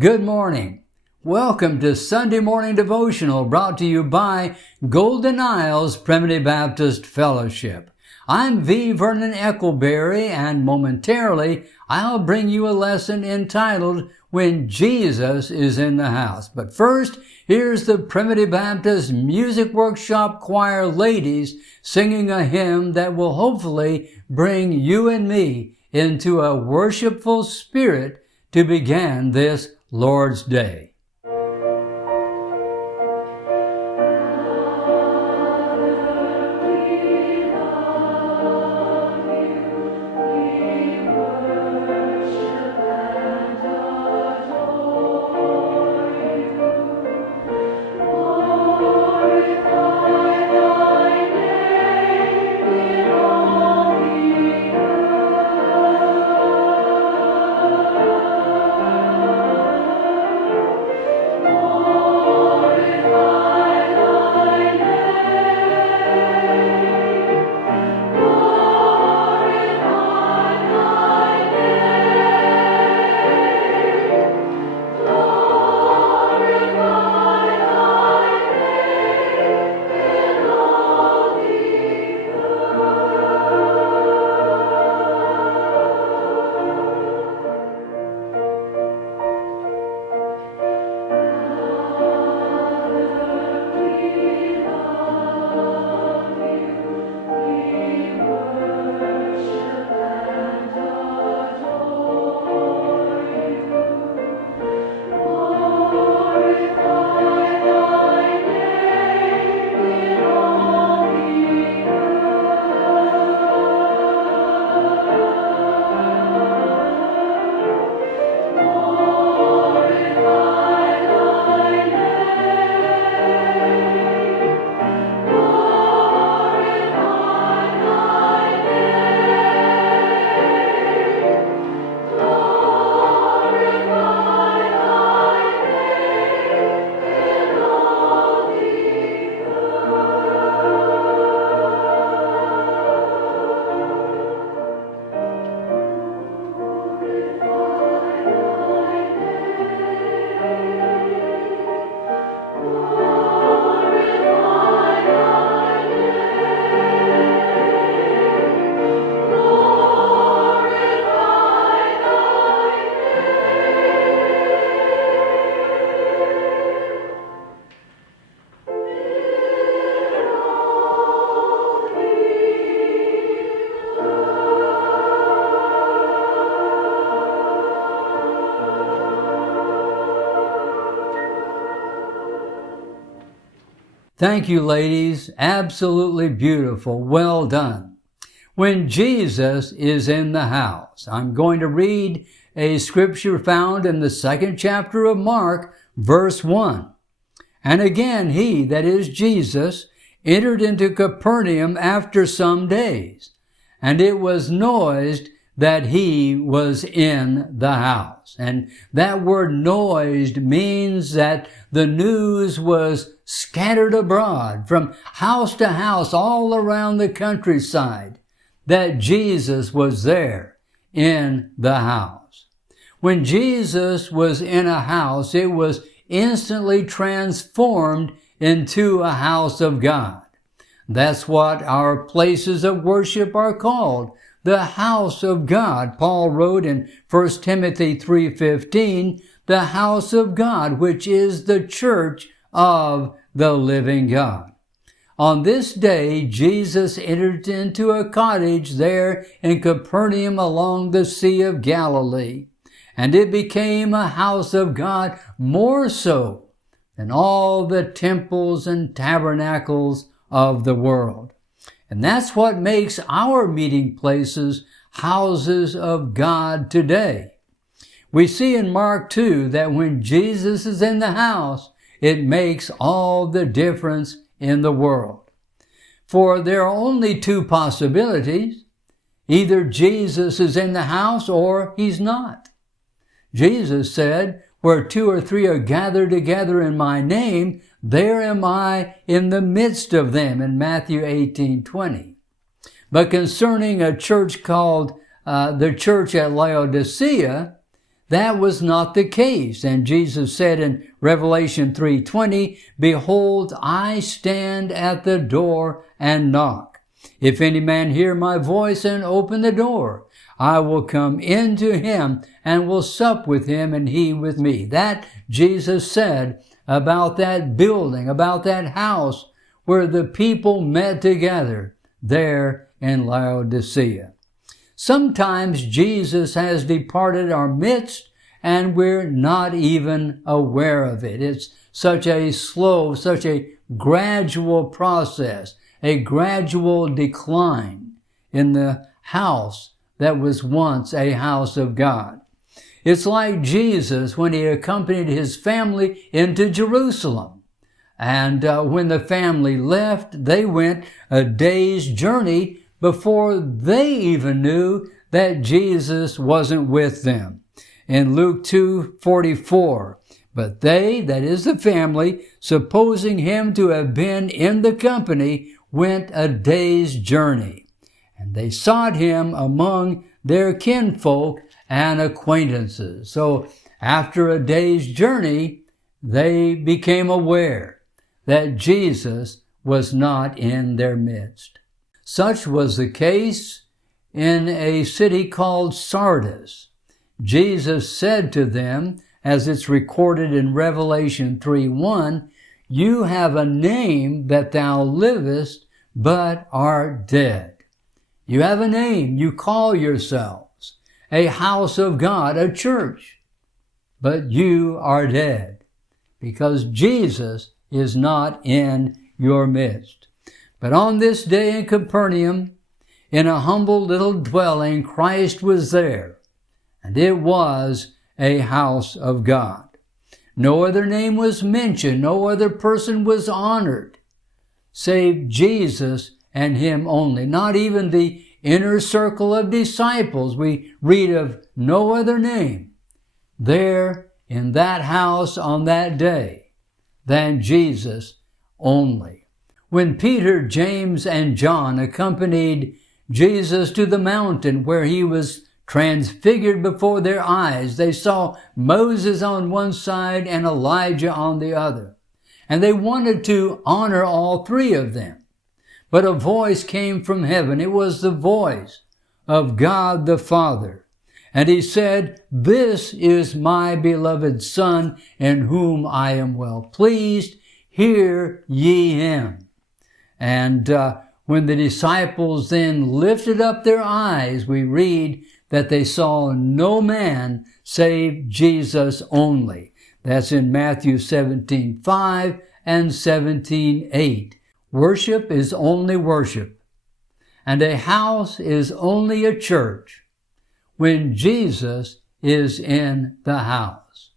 Good morning. Welcome to Sunday Morning Devotional, brought to you by Golden Isles Primitive Baptist Fellowship. I'm Vernon Eckleberry, and momentarily I'll bring you a lesson entitled When Jesus is in the House. But first, here's the Primitive Baptist Music Workshop Choir ladies singing a hymn that will hopefully bring you and me into a worshipful spirit to begin this Lord's Day. Thank you, ladies. Absolutely beautiful. Well done. When Jesus is in the house. I'm going to read a scripture found in the 2nd chapter of Mark, verse 1. And again he, that is Jesus, entered into Capernaum after some days, and it was noised that he was in the house. And that word noised means that the news was scattered abroad from house to house all around the countryside that Jesus was there in the house. When Jesus was in a house, it was instantly transformed into a house of God. That's what our places of worship are called, the house of God. Paul wrote in 1 Timothy 3:15, the house of God, which is the church of the living God. On this day, Jesus entered into a cottage there in Capernaum along the Sea of Galilee, and it became a house of God more so than all the temples and tabernacles of the world. And that's what makes our meeting places houses of God today. We see in Mark 2 that when Jesus is in the house, it makes all the difference in the world. For there are only two possibilities. Either Jesus is in the house or he's not. Jesus said, where two or three are gathered together in my name, there am I in the midst of them, in Matthew 18:20. But concerning a church called the church at Laodicea, that was not the case. And Jesus said in Revelation 3:20, behold, I stand at the door and knock. If any man hear my voice and open the door, I will come into him and will sup with him and he with me. That Jesus said about that building, about that house where the people met together there in Laodicea. Sometimes Jesus has departed our midst and we're not even aware of it. It's such a slow, such a gradual process, a gradual decline in the house that was once a house of God. It's like Jesus when he accompanied his family into Jerusalem. And when the family left, they went a day's journey before they even knew that Jesus wasn't with them. In Luke 2:44, but they, that is the family, supposing him to have been in the company, went a day's journey. And they sought him among their kinfolk and acquaintances. So after a day's journey, they became aware that Jesus was not in their midst. Such was the case in a city called Sardis. Jesus said to them, as it's recorded in Revelation 3:1, you have a name that thou livest, but art dead. You have a name, you call yourselves a house of God, a church, but you are dead because Jesus is not in your midst. But on this day in Capernaum, in a humble little dwelling, Christ was there, and it was a house of God. No other name was mentioned, no other person was honored, save Jesus and him only. Not even the inner circle of disciples. We read of no other name there in that house on that day than Jesus only. When Peter, James, and John accompanied Jesus to the mountain where he was transfigured before their eyes, they saw Moses on one side and Elijah on the other. And they wanted to honor all three of them. But a voice came from heaven. It was the voice of God the Father. And he said, this is my beloved Son, in whom I am well pleased. Hear ye him. And when the disciples then lifted up their eyes, we read that they saw no man save Jesus only. That's in Matthew 17:5 and 17:8. Worship is only worship, and a house is only a church when Jesus is in the house.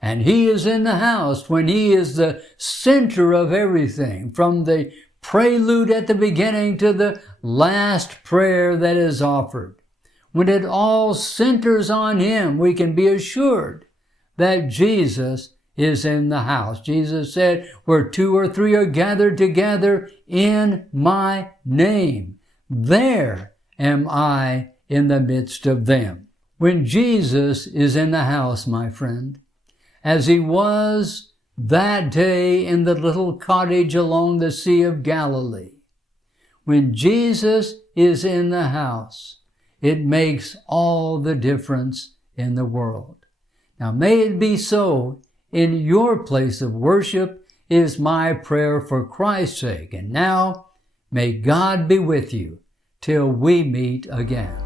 And he is in the house when he is the center of everything, from the prelude at the beginning to the last prayer that is offered. When it all centers on him, we can be assured that Jesus is in the house. Jesus said, where two or three are gathered together in my name, there am I in the midst of them. When Jesus is in the house, my friend, as he was that day in the little cottage along the Sea of Galilee, when Jesus is in the house, it makes all the difference in the world. Now may it be so in your place of worship is my prayer for Christ's sake. And now may God be with you till we meet again.